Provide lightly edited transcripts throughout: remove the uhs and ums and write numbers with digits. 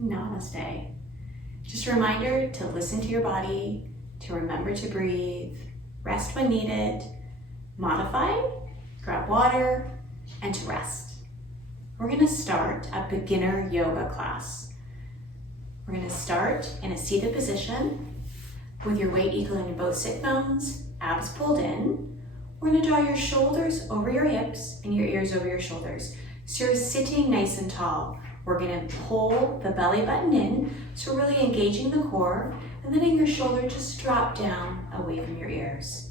Namaste. Just a reminder to listen to your body, to remember to breathe, rest when needed, modify, grab water, and to rest. We're going to start a beginner yoga class. We're going to start in a seated position with your weight equal in both sit bones, abs pulled in. We're going to draw your shoulders over your hips and your ears over your shoulders. So you're sitting nice and tall. We're going to pull the belly button in, so really engaging the core, and letting your shoulder just drop down away from your ears.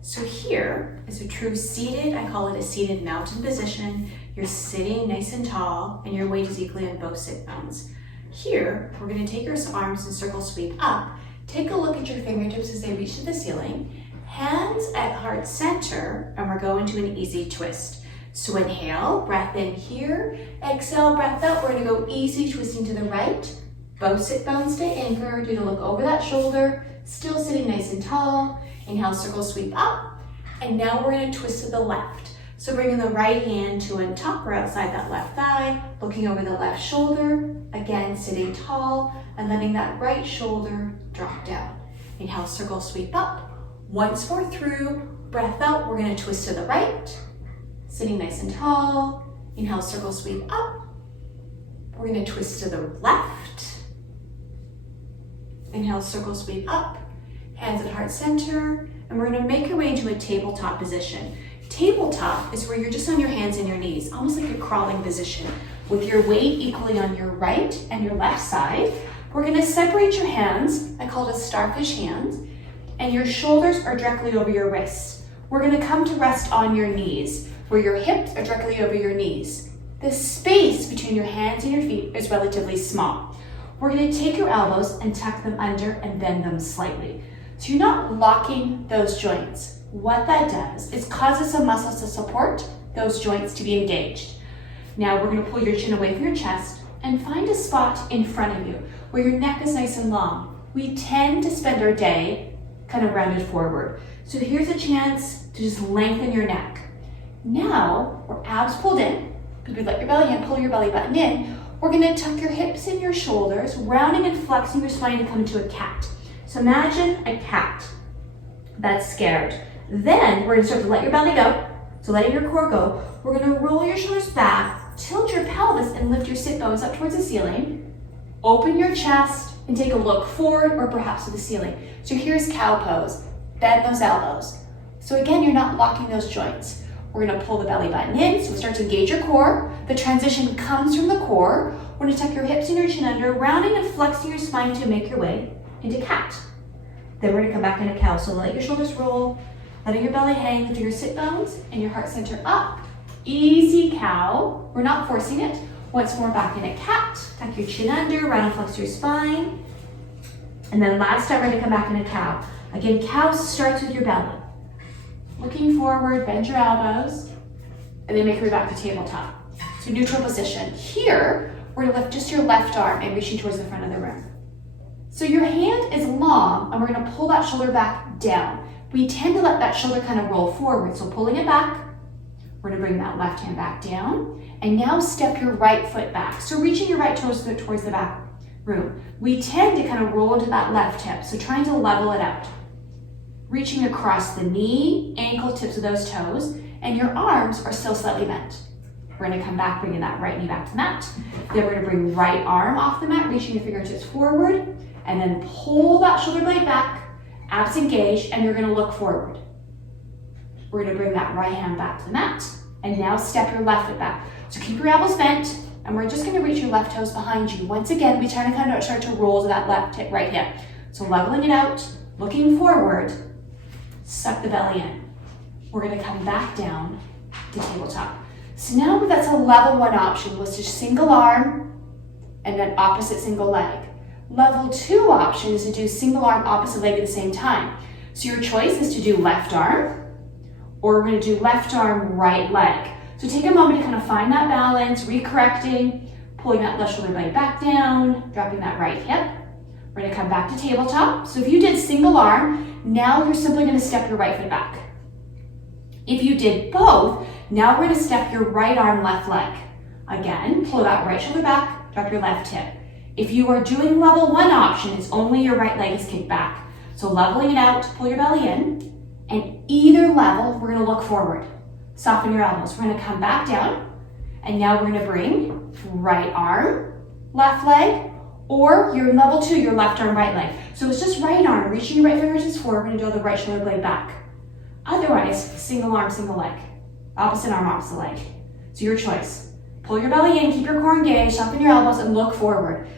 So here is a true seated, I call it a seated mountain position. You're sitting nice and tall, and your weight is equally in both sit bones. Here, we're going to take your arms and circle sweep up. Take a look at your fingertips as they reach to the ceiling. Hands at heart center, and we're going to an easy twist. So inhale, breath in here. Exhale, breath out. We're going to go easy, twisting to the right. Both sit bones stay anchored. You're going to look over that shoulder, still sitting nice and tall. Inhale, circle sweep up. And now we're going to twist to the left. So bringing the right hand to on top or outside that left thigh, looking over the left shoulder. Again, sitting tall and letting that right shoulder drop down. Inhale, circle sweep up. Once more through, breath out. We're going to twist to the right. Sitting nice and tall. Inhale, circle sweep up. We're going to twist to the left. Inhale, circle sweep up. Hands at heart center. And we're going to make your way into a tabletop position. Tabletop is where you're just on your hands and your knees, almost like a crawling position, with your weight equally on your right and your left side. We're going to separate your hands. I call it a starfish hands. And your shoulders are directly over your wrists. We're going to come to rest on your knees, where your hips are directly over your knees. The space between your hands and your feet is relatively small. We're going to take your elbows and tuck them under and bend them slightly. So you're not locking those joints. What that does is causes some muscles to support those joints to be engaged. Now we're going to pull your chin away from your chest and find a spot in front of you where your neck is nice and long. We tend to spend our day kind of rounded forward. So here's a chance to just lengthen your neck. Now, we're abs pulled in, because we let your belly in, pull your belly button in. We're going to tuck your hips in your shoulders, rounding and flexing your spine to come into a cat. So imagine a cat that's scared. Then we're going to start to let your belly go. So letting your core go. We're going to roll your shoulders back, tilt your pelvis, and lift your sit bones up towards the ceiling. Open your chest and take a look forward or perhaps to the ceiling. So here's cow pose. Bend those elbows. So again, you're not locking those joints. We're going to pull the belly button in, so we'll start to engage your core. The transition comes from the core. We're going to tuck your hips and your chin under, rounding and flexing your spine to make your way into cat. Then we're going to come back into cow. So let your shoulders roll, letting your belly hang through your sit bones and your heart center up. Easy cow. We're not forcing it. Once more back into cat. Tuck your chin under, round and flex your spine. And then last time we're going to come back into cow. Again, cow starts with your belly. Looking forward, bend your elbows, and then make your way back to tabletop. So neutral position. Here, we're going to lift just your left arm and reaching towards the front of the room. So your hand is long, and we're going to pull that shoulder back down. We tend to let that shoulder kind of roll forward, so pulling it back, we're going to bring that left hand back down, and now step your right foot back. So reaching your right toes towards the back room. We tend to kind of roll into that left hip, so trying to level it out. Reaching across the knee, ankle, tips of those toes, and your arms are still slightly bent. We're going to come back, bringing that right knee back to the mat. Then we're going to bring right arm off the mat, reaching your fingertips forward, and then pull that shoulder blade back, abs engaged, and you're going to look forward. We're going to bring that right hand back to the mat, and now step your left foot back. So keep your elbows bent, and we're just going to reach your left toes behind you. Once again, we try to kind of start to roll to that left hip, right hip. So leveling it out, looking forward, suck the belly in. We're going to come back down to tabletop. So now that's a level 1 option, was just single arm and then opposite single leg. Level 2 option is to do single arm, opposite leg at the same time. So your choice is to do left arm, or we're going to do left arm, right leg. So take a moment to kind of find that balance, recorrecting, pulling that left shoulder blade back down, dropping that right hip. We're going to come back to tabletop. So if you did single arm, now you're simply going to step your right foot back. If you did both, now we're going to step your right arm, left leg. Again, pull that right shoulder back, drop your left hip. If you are doing level 1 option, it's only your right leg is kicked back. So leveling it out, pull your belly in, and either level, we're gonna look forward. Soften your elbows. We're gonna come back down, and now we're gonna bring right arm, left leg, or your level 2, your left arm, right leg. So it's just right arm, reaching your right fingertips forward, we're gonna draw the right shoulder blade back. Otherwise, single arm, single leg. Opposite arm, opposite leg. So your choice. Pull your belly in, keep your core engaged, soften your elbows, and look forward.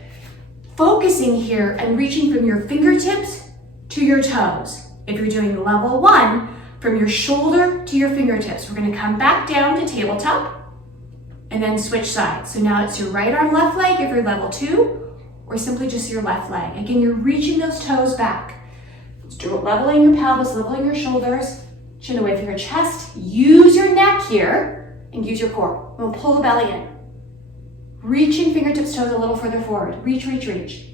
Focusing here and reaching from your fingertips to your toes. If you're doing level 1, from your shoulder to your fingertips, we're gonna come back down to tabletop and then switch sides. So now it's your right arm, left leg if you're level 2, or simply just your left leg. Again, you're reaching those toes back. Leveling your pelvis, leveling your shoulders, chin away from your chest. Use your neck here and use your core. We'll pull the belly in. Reaching fingertips, toes a little further forward. Reach, reach, reach.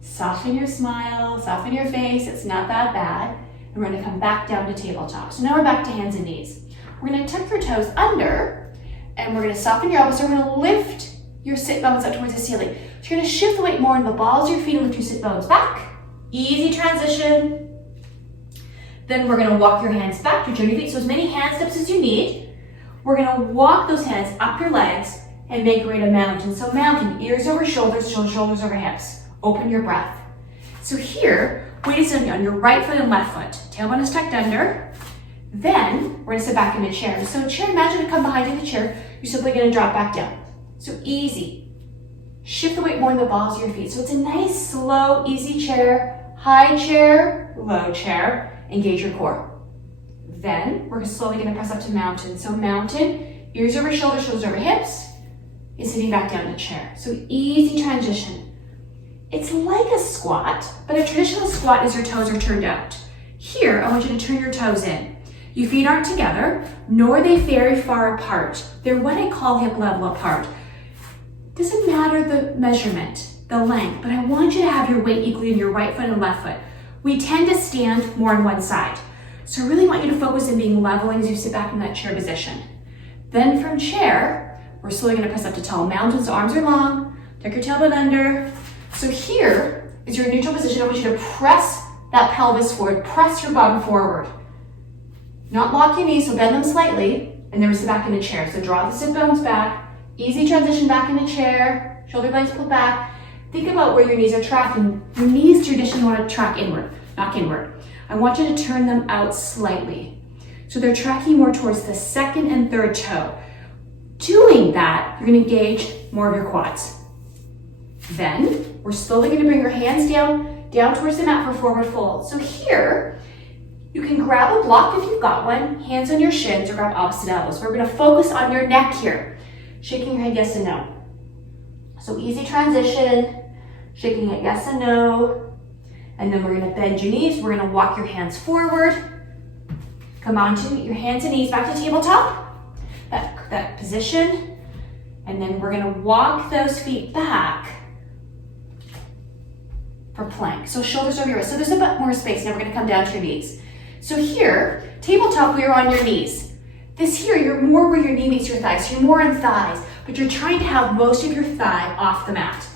Soften your smile, soften your face. It's not that bad. And we're gonna come back down to tabletop. So now we're back to hands and knees. We're gonna tuck your toes under, and we're gonna soften your elbows. So we're gonna lift your sit bones up towards the ceiling. So you're gonna shift the weight more in the balls of your feet and lift your sit bones back. Easy transition. Then we're gonna walk your hands back to join your feet. So as many hand steps as you need. We're gonna walk those hands up your legs and make your way to mountain. So mountain, ears over shoulders, shoulders over hips. Open your breath. So here, weight is on your right foot and left foot. Tailbone is tucked under. Then we're gonna sit back in a chair. So chair, imagine to come behind you in the chair. You're simply gonna drop back down. So easy. Shift the weight more in the balls of your feet. So it's a nice, slow, easy chair. High chair, low chair. Engage your core. Then we're slowly gonna press up to mountain. So mountain, ears over shoulders, shoulders over hips, and sitting back down to chair. So easy transition. It's like a squat, but a traditional squat is your toes are turned out. Here, I want you to turn your toes in. Your feet aren't together, nor are they very far apart. They're what I call hip level apart. Doesn't matter the measurement, the length, but I want you to have your weight equally in your right foot and left foot. We tend to stand more on one side. So I really want you to focus on being leveling as you sit back in that chair position. Then from chair, we're slowly gonna press up to tall mountain, so arms are long, tuck your tailbone under. So here is your neutral position. I want you to press that pelvis forward, press your bottom forward. Not lock your knees, so bend them slightly, and then we sit back in a chair. So draw the sit bones back, easy transition back in a chair, shoulder blades pulled back. Think about where your knees are tracking. Your knees traditionally want to track inward, not inward. I want you to turn them out slightly. So they're tracking more towards the second and third toe. Doing that, you're gonna engage more of your quads. Then, we're slowly gonna bring your hands down towards the mat for forward fold. So here, you can grab a block if you've got one, hands on your shins, or grab opposite elbows. We're gonna focus on your neck here. Shaking your head yes and no. So easy transition, shaking it yes and no. And then we're gonna bend your knees. We're gonna walk your hands forward. Come on to your hands and knees back to tabletop. That position. And then we're gonna walk those feet back for plank. So shoulders over your wrists. So there's a bit more space. Now we're gonna come down to your knees. So here, tabletop, we are on your knees. This here, you're more where your knee meets your thighs. So you're more on thighs, but you're trying to have most of your thigh off the mat.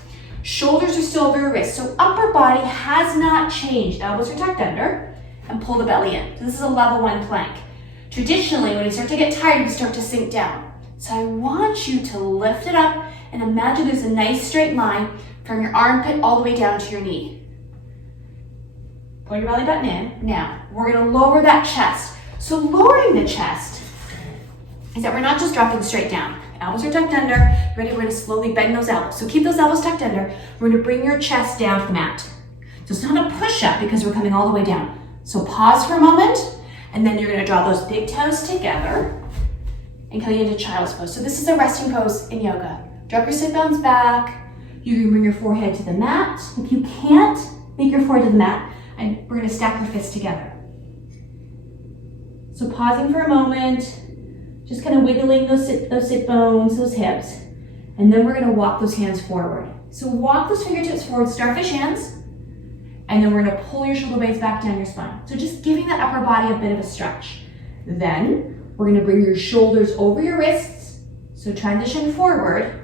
Shoulders are still over your wrists. So upper body has not changed. Elbows are tucked under and pull the belly in. So this is a level 1 plank. Traditionally, when you start to get tired, you start to sink down. So I want you to lift it up and imagine there's a nice straight line from your armpit all the way down to your knee. Pull your belly button in. Now, we're gonna lower that chest. So lowering the chest is that we're not just dropping straight down. Elbows are tucked under. Ready? We're gonna slowly bend those elbows. So keep those elbows tucked under. We're gonna bring your chest down to the mat. So it's not a push-up because we're coming all the way down. So pause for a moment, and then you're gonna draw those big toes together and coming into child's pose. So this is a resting pose in yoga. Drop your sit bones back. You can bring your forehead to the mat. If you can't make your forehead to the mat, and we're gonna stack your fists together. So pausing for a moment, just kind of wiggling those sit bones, those hips, and then we're gonna walk those hands forward. So walk those fingertips forward, starfish hands, and then we're gonna pull your shoulder blades back down your spine. So just giving that upper body a bit of a stretch. Then we're gonna bring your shoulders over your wrists, so transition forward,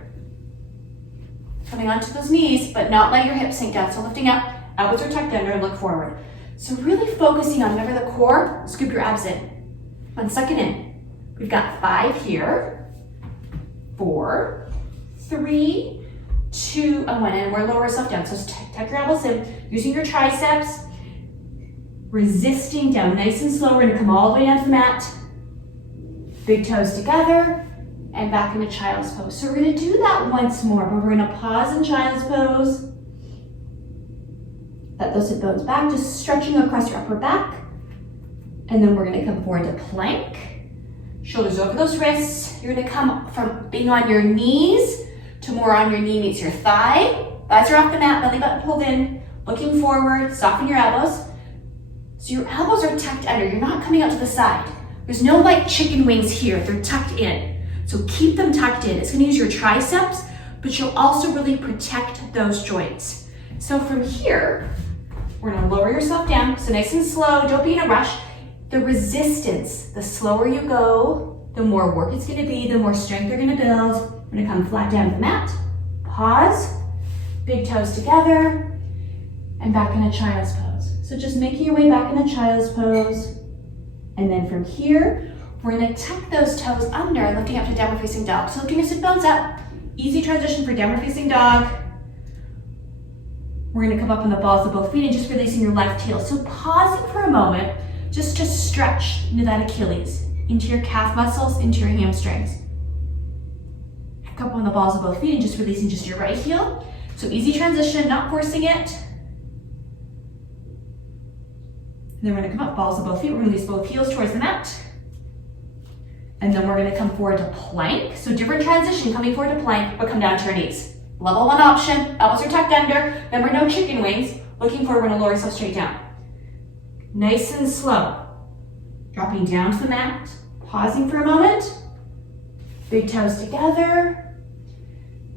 Coming onto those knees, but not letting your hips sink down. So lifting up, elbows are tucked under and look forward. So really focusing on remember the core, scoop your abs in. 1 second in. We've got 5 here, 4, 3, 2, and 1. And we're lower ourselves down. So tuck your elbows in, using your triceps, resisting down nice and slow. We're gonna come all the way down to the mat. Big toes together and back into child's pose. So we're gonna do that once more, but we're gonna pause in child's pose. Let those hip bones back, just stretching across your upper back. And then we're gonna come forward to plank. Shoulders over those wrists. You're gonna come from being on your knees to more on your knee meets your thigh. Thighs are off the mat, belly button pulled in, looking forward, soften your elbows. So your elbows are tucked under, you're not coming out to the side. There's no like chicken wings here, they're tucked in. So keep them tucked in. It's gonna use your triceps, but you'll also really protect those joints. So from here, we're gonna lower yourself down, so nice and slow, don't be in a rush. The resistance, the slower you go, the more work it's gonna be, the more strength you're gonna build. We're gonna come flat down to the mat, pause, big toes together, and back into child's pose. So just making your way back into child's pose. And then from here, we're gonna tuck those toes under, lifting up to downward facing dog. So lifting your sit bones up, easy transition for downward facing dog. We're gonna come up on the balls of both feet and just releasing your left heel. So pausing for a moment, just to stretch into that Achilles, into your calf muscles, into your hamstrings. Come up on the balls of both feet and just releasing just your right heel. So easy transition, not forcing it. And then we're gonna come up, balls of both feet. We're gonna release both heels towards the mat. And then we're gonna come forward to plank. So different transition, coming forward to plank, but come down to your knees. Level 1 option, elbows are tucked under. Remember, no chicken wings. Looking forward, we're gonna lower yourself straight down. Nice and slow. Dropping down to the mat, pausing for a moment. Big toes together,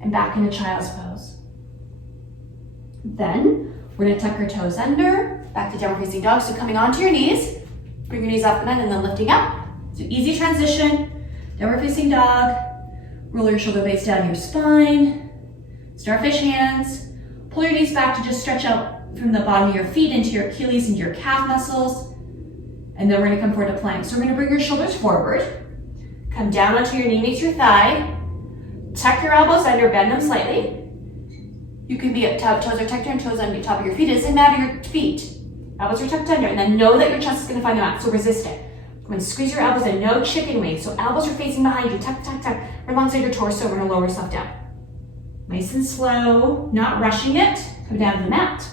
and back into child's pose. Then, we're gonna tuck your toes under, back to downward facing dog. So coming onto your knees, bring your knees off the mat and then lifting up. So easy transition, downward facing dog. Roll your shoulder blades down your spine. Starfish hands. Pull your knees back to just stretch out from the bottom of your feet into your Achilles, into your calf muscles. And then we're gonna come forward to plank. So we're gonna bring your shoulders forward. Come down onto your knee meets your thigh. Tuck your elbows under, bend them slightly. You can be up top, toes are tucked in, toes on the top of your feet. It doesn't matter your feet. Elbows are tucked under, and then know that your chest is gonna find the mat, so resist it. Come and squeeze your elbows in, no chicken wings. So elbows are facing behind you, tuck, tuck, tuck. Right alongside your torso, we're gonna lower yourself down. Nice and slow, not rushing it. Come down to the mat.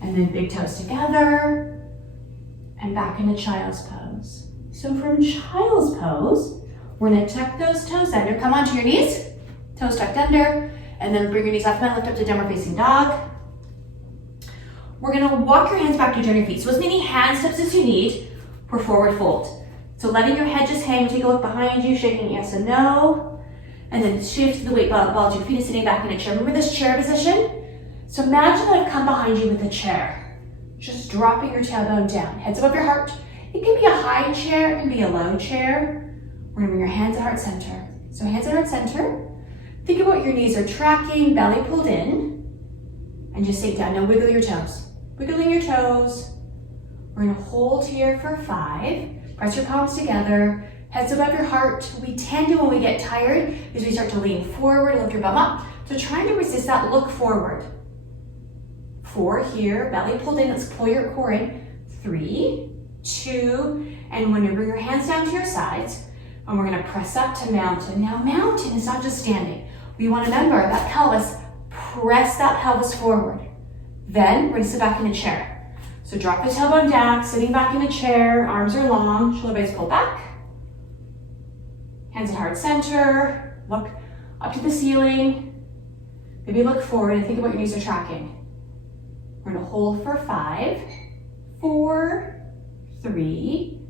And then big toes together, and back into child's pose. So from child's pose, we're gonna tuck those toes under, come onto your knees, toes tucked under, and then bring your knees off the mat, lift up to downward facing dog. We're gonna walk your hands back to join your feet. So as many hand steps as you need for forward fold. So letting your head just hang, take a look behind you, shaking yes and no, and then shift the weight ball to your feet and sitting back in a chair. Remember this chair position? So imagine that I've come behind you with a chair. Just dropping your tailbone down, heads above your heart. It can be a high chair, it can be a low chair. We're gonna bring your hands at heart center. So hands at heart center. Think about your knees are tracking, belly pulled in, and just sink down. Now wiggle your toes. Wiggling your toes. We're gonna hold here for 5. Press your palms together, heads above your heart. We tend to, when we get tired, is we start to lean forward, lift your bum up. So trying to resist that, look forward. 4 here, belly pulled in, let's pull your core in. 3, 2, and when you bring your hands down to your sides, and we're gonna press up to mountain. Now mountain is not just standing. We wanna remember that pelvis, press that pelvis forward. Then we're gonna sit back in a chair. So drop the tailbone down, sitting back in a chair, arms are long, shoulder blades pull back. Hands at heart center, look up to the ceiling. Maybe look forward and think about your knees are tracking. We're gonna hold for 5, 4, 3,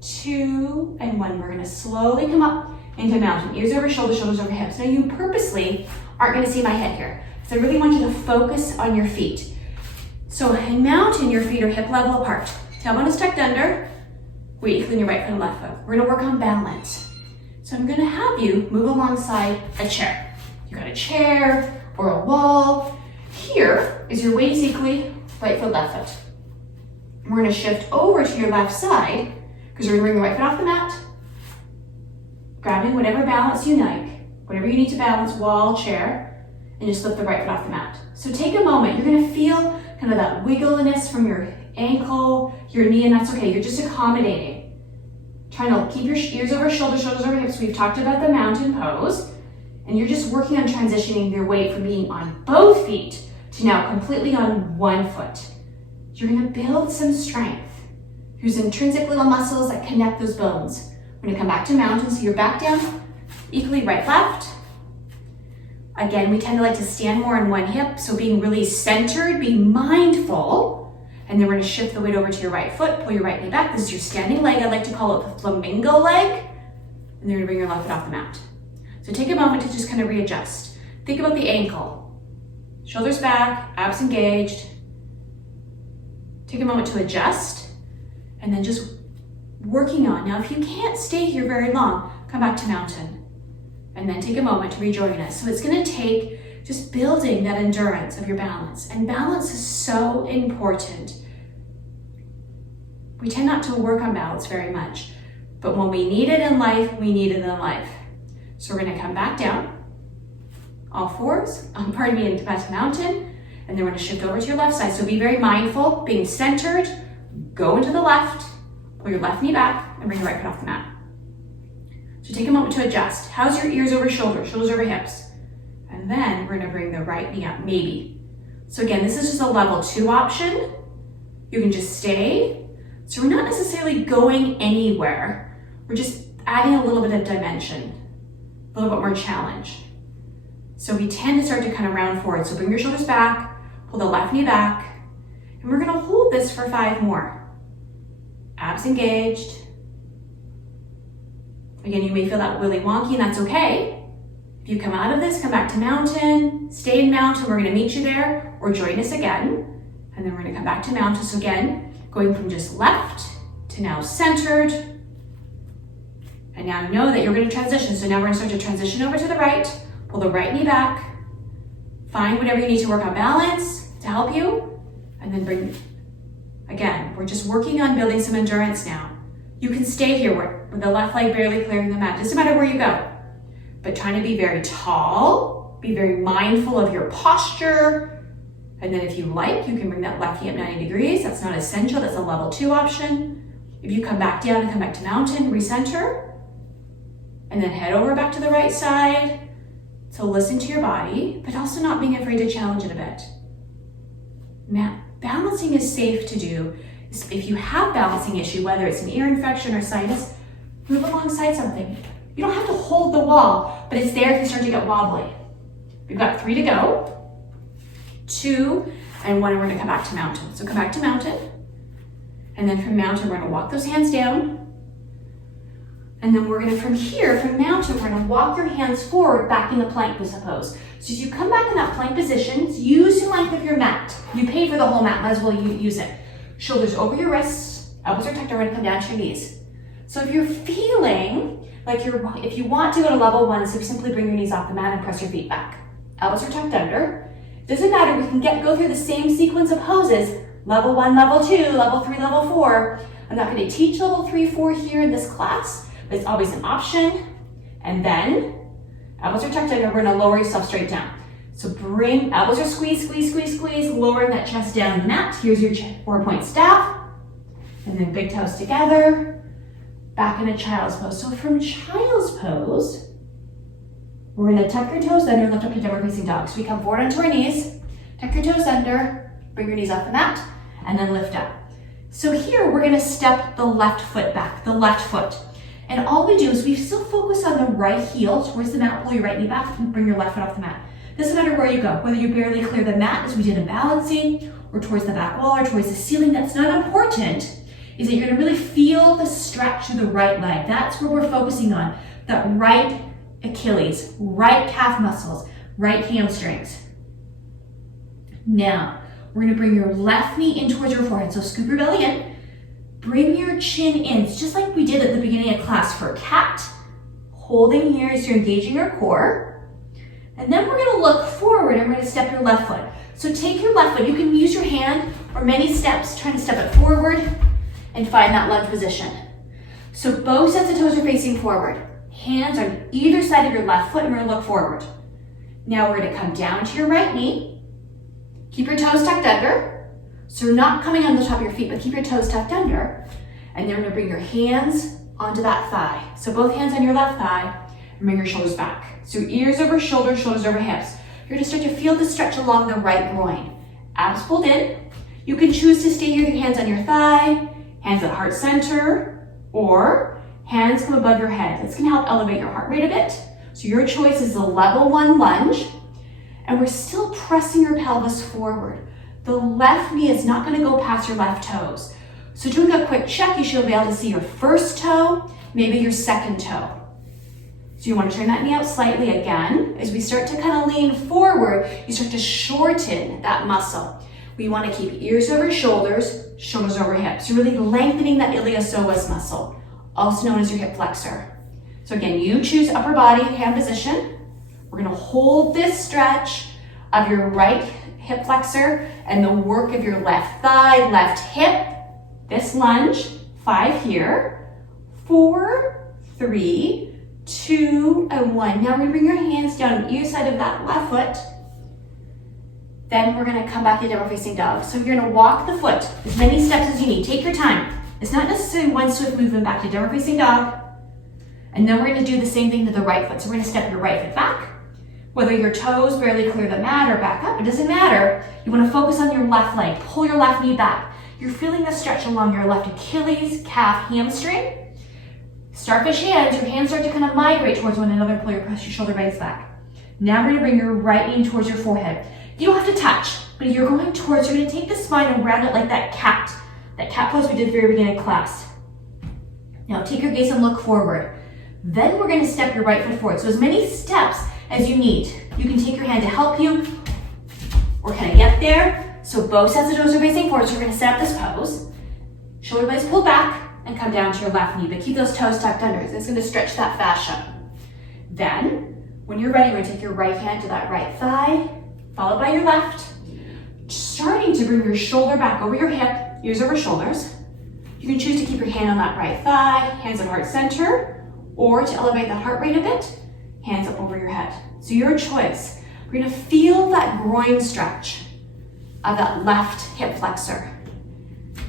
2, and 1. We're gonna slowly come up into mountain, ears over shoulders, shoulders over hips. Now you purposely aren't gonna see my head here, because I really want you to focus on your feet. So in mountain, your feet are hip level apart. Tailbone is tucked under, weight equal in your right foot and left foot. We're gonna work on balance. So I'm gonna have you move alongside a chair. You got a chair or a wall. Here is your weight is equally right foot, left foot. We're gonna shift over to your left side because we're gonna bring your right foot off the mat, grabbing whatever balance you like, whatever you need to balance, wall, chair, and just lift the right foot off the mat. So take a moment, you're gonna feel kind of that wiggliness from your ankle, your knee, and that's okay, you're just accommodating. Trying to keep your ears over shoulders, shoulders over hips. We've talked about the mountain pose, and you're just working on transitioning your weight from being on both feet to now completely on one foot. You're gonna build some strength through some intrinsic little muscles that connect those bones. We're gonna come back to mountain, so you're back down, equally right, left. Again, we tend to like to stand more on one hip, so being really centered, being mindful, and then we're gonna shift the weight over to your right foot, pull your right knee back. This is your standing leg. I like to call it the flamingo leg. And then you're gonna bring your left foot off the mat. So take a moment to just kind of readjust. Think about the ankle. Shoulders back, abs engaged. Take a moment to adjust, and then just working on. Now, if you can't stay here very long, come back to mountain, and then take a moment to rejoin us. So it's gonna take just building that endurance of your balance. And balance is so important. We tend not to work on balance very much, but when we need it in life, we need it in life. So we're gonna come back down, all fours, into back to mountain, and then we're gonna shift over to your left side. So be very mindful, being centered, go into the left, pull your left knee back, and bring your right foot off the mat. So take a moment to adjust. How's your ears over shoulders, shoulders over hips? And then we're gonna bring the right knee up, maybe. So again, this is just a level 2 option. You can just stay. So we're not necessarily going anywhere. We're just adding a little bit of dimension, a little bit more challenge. So we tend to start to kind of round forward. So bring your shoulders back, pull the left knee back, and we're gonna hold this for 5 more. Abs engaged. Again, you may feel that really wonky, and that's okay. If you come out of this, come back to mountain, stay in mountain, we're gonna meet you there, or join us again. And then we're gonna come back to mountain. So again, going from just left to now centered. And now know that you're gonna transition. So now we're gonna start to transition over to the right, pull the right knee back, find whatever you need to work on balance to help you, and then bring, again, we're just working on building some endurance now. You can stay here with the left leg barely clearing the mat. Doesn't matter where you go, but trying to be very tall, be very mindful of your posture, and then if you like, you can bring that left knee up 90 degrees. That's not essential, that's a level 2 option. If you come back down and come back to mountain, recenter, and then head over back to the right side. So listen to your body, but also not being afraid to challenge it a bit. Now, balancing is safe to do. If you have balancing issue, whether it's an ear infection or sinus, move alongside something. You don't have to hold the wall, but it's there if you start to get wobbly. We've got 3 to go, 2, and 1, and we're gonna come back to mountain. So come back to mountain, and then from mountain, we're gonna walk those hands down. And then we're gonna, from here, from mountain, we're gonna walk your hands forward back in the plank pose. So as you come back in that plank position, use the length of your mat. You pay for the whole mat, might as well use it. Shoulders over your wrists, elbows are tucked, we're gonna come down to your knees. So if you're feeling like if you want to go to level 1, so simply bring your knees off the mat and press your feet back. Elbows are tucked under. Doesn't matter, we can go through the same sequence of poses, level 1, level 2, level 3, level 4. I'm not gonna teach level 3, 4 here in this class, but it's always an option. And then, elbows are tucked under, we're gonna lower yourself straight down. So bring, elbows are squeeze, squeeze, squeeze, squeeze, lowering that chest down the mat. Here's your 4-point staff. And then big toes together, back into child's pose. So from child's pose, we're gonna tuck your toes under, lift up your downward facing dog. So we come forward onto our knees, tuck your toes under, bring your knees off the mat, and then lift up. So here, we're gonna step the left foot back, the left foot. And all we do is we still focus on the right heel towards the mat, pull your right knee back, and bring your left foot off the mat. Doesn't matter where you go, whether you barely clear the mat as we did in balancing, or towards the back wall, or towards the ceiling, that's not important, is that you're gonna really feel the stretch through the right leg. That's where we're focusing on, that right Achilles, right calf muscles, right hamstrings. Now, we're gonna bring your left knee in towards your forehead. So scoop your belly in, bring your chin in. It's just like we did at the beginning of class for cat. Holding here as you're engaging your core. And then we're gonna look forward and we're gonna step your left foot. So take your left foot, you can use your hand or many steps, trying to step it forward and find that lunge position. So both sets of toes are facing forward. Hands on either side of your left foot and we're gonna look forward. Now we're gonna come down to your right knee. Keep your toes tucked under. So you're not coming on the top of your feet, but keep your toes tucked under. And then we're gonna bring your hands onto that thigh. So both hands on your left thigh and bring your shoulders back. So ears over shoulders, shoulders over hips. You're gonna start to feel the stretch along the right groin. Abs pulled in. You can choose to stay here, your hands on your thigh, hands at heart center, or hands come above your head. It's gonna help elevate your heart rate a bit. So your choice is the level 1 lunge, and we're still pressing your pelvis forward. The left knee is not gonna go past your left toes. So doing a quick check, you should be able to see your first toe, maybe your second toe. So you want to turn that knee out slightly again. As we start to kind of lean forward, you start to shorten that muscle. We want to keep ears over shoulders, shoulders over hips. You're really lengthening that iliopsoas muscle, also known as your hip flexor. So again, you choose upper body hand position. We're going to hold this stretch of your right hip flexor and the work of your left thigh, left hip. This lunge, 5 here, 4, 3, 2, and 1. Now we're gonna bring your hands down on either side of that left foot. Then we're gonna come back to downward facing dog. So you're gonna walk the foot as many steps as you need. Take your time. It's not necessarily one swift movement back to downward facing dog. And then we're gonna do the same thing to the right foot. So we're gonna step your right foot back. Whether your toes barely clear the mat or back up, it doesn't matter. You wanna focus on your left leg. Pull your left knee back. You're feeling the stretch along your left Achilles, calf, hamstring. Starfish hands, your hands start to kind of migrate towards one another, pull your shoulder blades back. Now we're gonna bring your right knee towards your forehead. You don't have to touch, but you're going towards, you're gonna take the spine and round it like that cat pose we did at the very beginning of class. Now take your gaze and look forward. Then we're gonna step your right foot forward. So as many steps as you need. You can take your hand to help you or kind of get there. So both sets of toes are facing forward, so you're gonna set up this pose. Shoulder blades pulled back and come down to your left knee, but keep those toes tucked under. It's gonna stretch that fascia. Then, when you're ready, we're gonna take your right hand to that right thigh, followed by your left, starting to bring your shoulder back over your hip, ears over shoulders. You can choose to keep your hand on that right thigh, hands at heart center, or to elevate the heart rate a bit, hands up over your head. So your choice. We're gonna feel that groin stretch of that left hip flexor.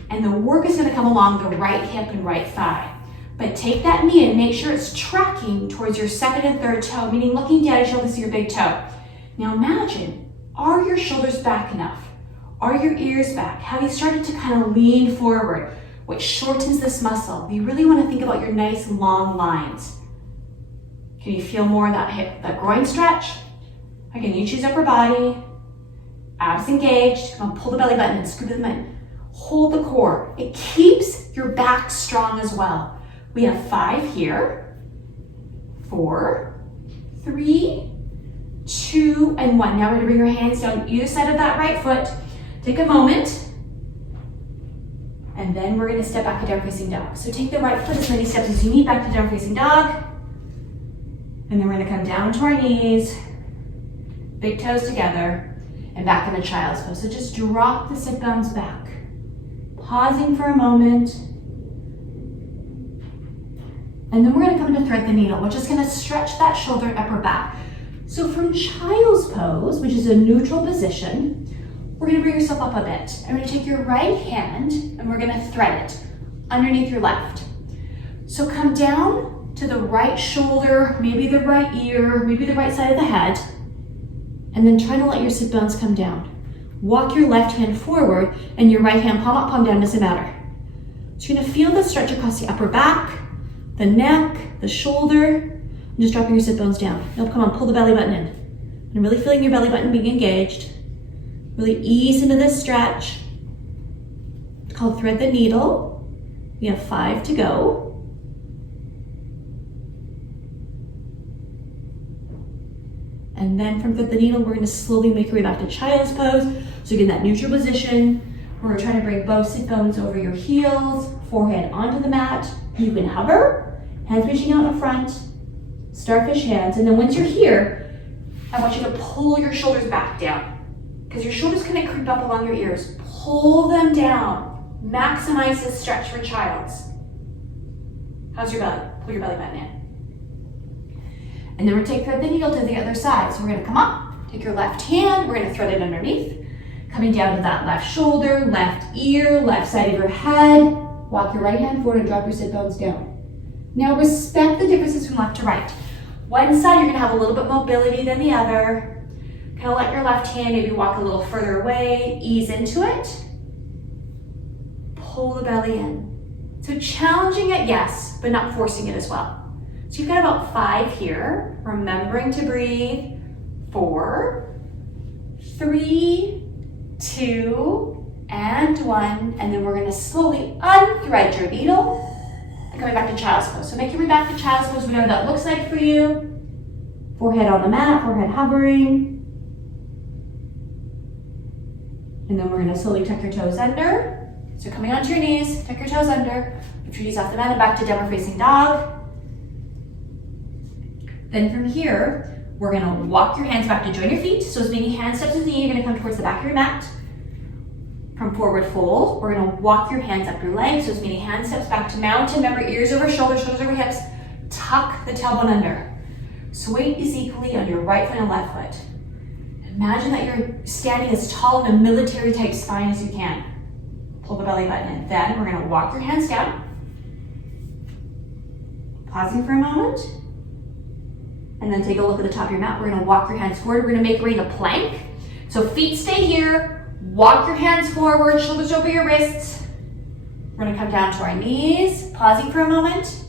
And the work is gonna come along the right hip and right thigh. But take that knee and make sure it's tracking towards your second and third toe, meaning looking down at your shoulder to see your big toe. Now imagine, are your shoulders back enough? Are your ears back? Have you started to kind of lean forward, which shortens this muscle? You really wanna think about your nice long lines. Can you feel more of that hip, that groin stretch? Again, you choose upper body, abs engaged. Come on, pull the belly button and scoop them in. Hold the core. It keeps your back strong as well. We have 5 here, 4, 3, 2, and 1. Now we're gonna bring your hands down either side of that right foot. Take a moment, and then we're gonna step back to down facing dog. So take the right foot as many steps as you need back to down facing dog. And then we're gonna come down to our knees, big toes together, and back into child's pose. So just drop the sit bones back. Pausing for a moment. And then we're gonna come into thread the needle. We're just gonna stretch that shoulder and upper back. So from child's pose, which is a neutral position, we're gonna bring yourself up a bit. And we're gonna take your right hand and we're gonna thread it underneath your left. So come down to the right shoulder, maybe the right ear, maybe the right side of the head, and then try to let your sit bones come down. Walk your left hand forward and your right hand palm up, palm down, doesn't matter. So you're gonna feel the stretch across the upper back, the neck, the shoulder, and just dropping your sit bones down. Now come on, pull the belly button in. And really feeling your belly button being engaged. Really ease into this stretch. It's called thread the needle. We have 5 to go. And then from thread the needle, we're gonna slowly make our way back to child's pose. So again, that neutral position, where we're trying to bring both sit bones over your heels, forehead onto the mat. You can hover, hands reaching out in front, starfish hands. And then once you're here, I want you to pull your shoulders back down because your shoulders kind of creep up along your ears. Pull them down. Maximize this stretch for child's. How's your belly? Pull your belly button in. And then we're going to take the heel to the other side. So we're going to come up, take your left hand, we're going to thread it underneath, coming down to that left shoulder, left ear, left side of your head. Walk your right hand forward and drop your sit bones down. Now respect the differences from left to right. One side you're going to have a little bit mobility than the other. Kind of let your left hand maybe walk a little further away, ease into it. Pull the belly in. So challenging it, yes, but not forcing it as well. So you've got about 5 here. Remembering to breathe. 4, 3, 2, and 1. And then we're going to slowly unthread your needle and coming back to child's pose. So make your way back to child's pose, whatever that looks like for you. Forehead on the mat, forehead hovering. And then we're going to slowly tuck your toes under. So coming onto your knees, tuck your toes under, lift your knees off the mat and back to downward facing dog. Then from here, we're going to walk your hands back to join your feet. So as many hand steps as needed, you're going to come towards the back of your mat. From forward fold, we're going to walk your hands up your legs. So as many hand steps back to mountain. Remember, ears over shoulders, shoulders over hips. Tuck the tailbone under. So weight is equally on your right foot and left foot. Imagine that you're standing as tall in a military type spine as you can. Pull the belly button in. Then we're going to walk your hands down. Pausing for a moment. And then take a look at the top of your mat. We're going to walk your hands forward. We're going to make a plank. So feet stay here. Walk your hands forward, shoulders over your wrists. We're going to come down to our knees, pausing for a moment.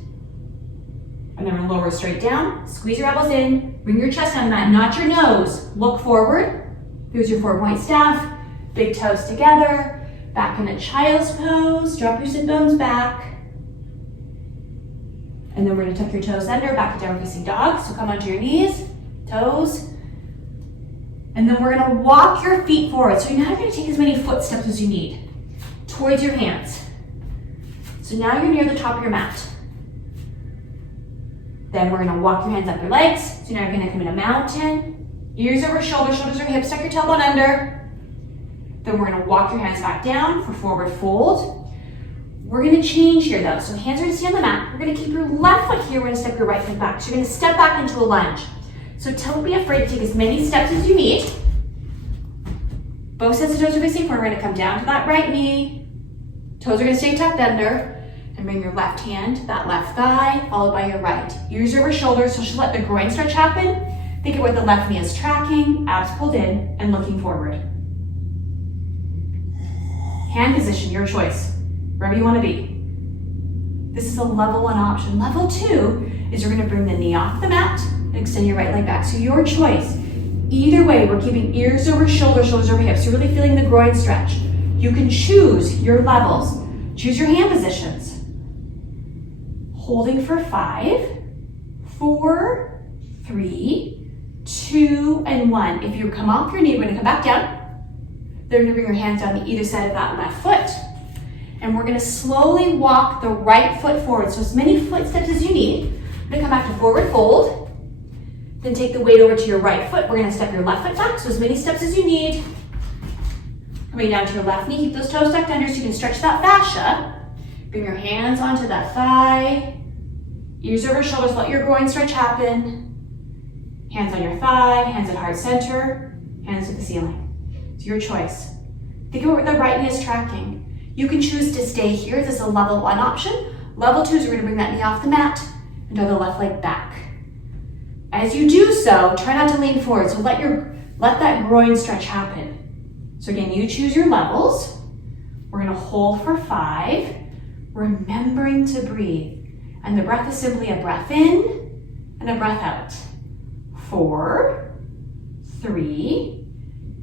And then we're going to lower straight down. Squeeze your elbows in. Bring your chest down the mat, not your nose. Look forward. Here's your 4-point staff. Big toes together. Back into child's pose. Drop your sit bones back. And then we're going to tuck your toes under, back to downward facing dog. So come onto your knees, toes. And then we're going to walk your feet forward. So you're not going to take as many footsteps as you need towards your hands. So now you're near the top of your mat. Then we're going to walk your hands up your legs. So now you're going to come into mountain. Ears over shoulders, shoulders over hips. Tuck your tailbone under. Then we're going to walk your hands back down for forward fold. We're going to change here though. So hands are going to stay on the mat. We're going to keep your left foot here. We're going to step your right foot back. So you're going to step back into a lunge. So don't be afraid to take as many steps as you need. Both sets of toes are facing forward. We're going to come down to that right knee. Toes are going to stay tucked under. And bring your left hand to that left thigh, followed by your right. Ears over shoulders, so let the groin stretch happen. Think of what the left knee is tracking, abs pulled in, and looking forward. Hand position, your choice. Wherever you want to be. This is a level 1 option. Level 2 is you're going to bring the knee off the mat and extend your right leg back. So your choice. Either way, we're keeping ears over shoulders, shoulders over hips. You're really feeling the groin stretch. You can choose your levels. Choose your hand positions. Holding for 5, 4, 3, 2, and 1. If you come off your knee, we're going to come back down. Then you're going to bring your hands down to either side of that left foot. And we're going to slowly walk the right foot forward. So as many footsteps as you need. We're going to come back to forward fold. Then take the weight over to your right foot. We're going to step your left foot back. So as many steps as you need. Coming down to your left knee. Keep those toes tucked under so you can stretch that fascia. Bring your hands onto that thigh. Ears over shoulders. Let your groin stretch happen. Hands on your thigh. Hands at heart center. Hands to the ceiling. It's your choice. Think about what the right knee is tracking. You can choose to stay here. This is a level 1 option. Level 2 is we're going to bring that knee off the mat and draw the left leg back. As you do so, try not to lean forward. So let that groin stretch happen. So again, you choose your levels. We're going to hold for 5, remembering to breathe. And the breath is simply a breath in and a breath out. 4, 3,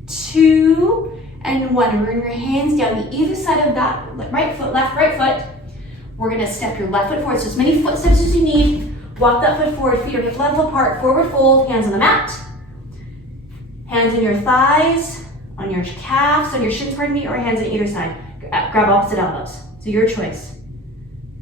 2, and 1. Bring your hands down to either side of that right foot, left, right foot. We're going to step your left foot forward. So as many footsteps as you need. Walk that foot forward, feet are hip level apart, forward fold, hands on the mat. Hands in your thighs, on your calves, on your shins, pardon me, or hands on either side. Grab opposite elbows. So your choice.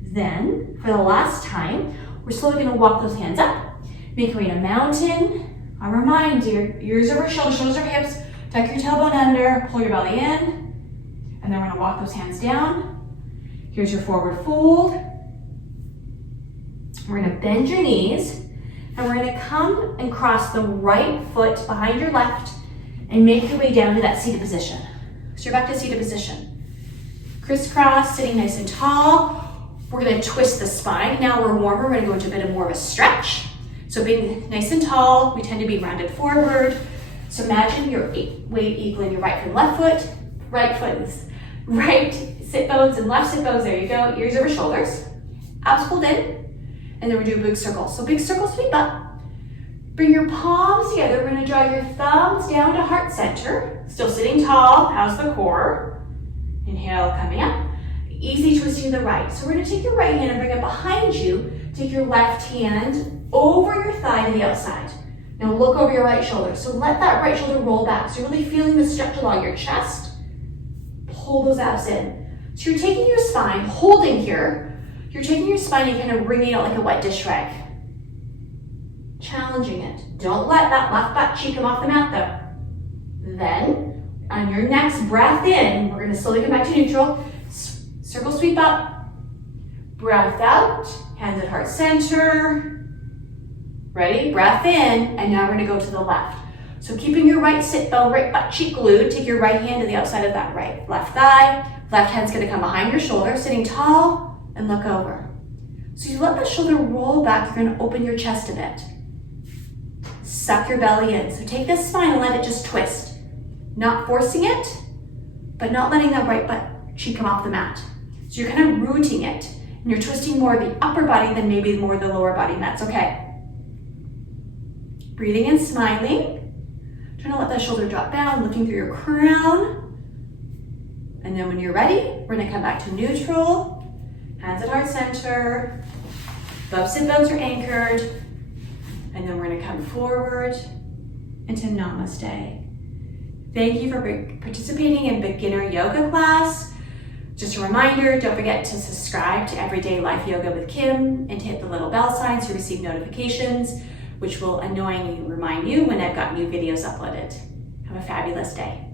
Then, for the last time, we're slowly going to walk those hands up. Make your way to mountain, I'll remind you, ears over shoulders, shoulders over hips, tuck your tailbone under, pull your belly in, and then we're gonna walk those hands down. Here's your forward fold. We're gonna bend your knees, and we're gonna come and cross the right foot behind your left and make your way down to that seated position. So you're back to seated position. Crisscross, sitting nice and tall. We're gonna twist the spine. Now we're warmer, we're gonna go into a bit of more of a stretch. So being nice and tall, we tend to be rounded forward. So imagine your weight equaling your right foot and left foot, right sit bones and left sit bones, there you go, ears over shoulders. Abs pulled in, and then we do a big circle. So big circle, sweep up. Bring your palms together. We're gonna draw your thumbs down to heart center. Still sitting tall, how's the core? Inhale, coming up. Easy twisting to the right. So we're gonna take your right hand and bring it behind you. Take your left hand over your thigh to the outside. Now look over your right shoulder. So let that right shoulder roll back. So you're really feeling the stretch along your chest. Pull those abs in. So you're taking your spine, holding here. You're taking your spine and kind of wringing it out like a wet dish rag. Challenging it. Don't let that left butt cheek come off the mat though. Then, on your next breath in, we're gonna slowly come back to neutral. Circle sweep up. Breath out. Hands at heart center. Ready? Breath in. And now we're gonna go to the left. So keeping your right sit bone, right butt cheek glued, take your right hand to the outside of that right left thigh. Left hand's gonna come behind your shoulder, sitting tall, and look over. So you let the shoulder roll back, you're gonna open your chest a bit. Suck your belly in. So take this spine and let it just twist. Not forcing it, but not letting that right butt cheek come off the mat. So you're kind of rooting it, and you're twisting more of the upper body than maybe more of the lower body, and that's okay. Breathing and smiling. Trying to let that shoulder drop down, lifting through your crown. And then when you're ready, we're gonna come back to neutral. Hands at heart center. Both sit bones are anchored. And then we're gonna come forward into Namaste. Thank you for participating in beginner yoga class. Just a reminder, don't forget to subscribe to Everyday Life Yoga with Kim and to hit the little bell sign to receive notifications, which will annoyingly remind you when I've got new videos uploaded. Have a fabulous day.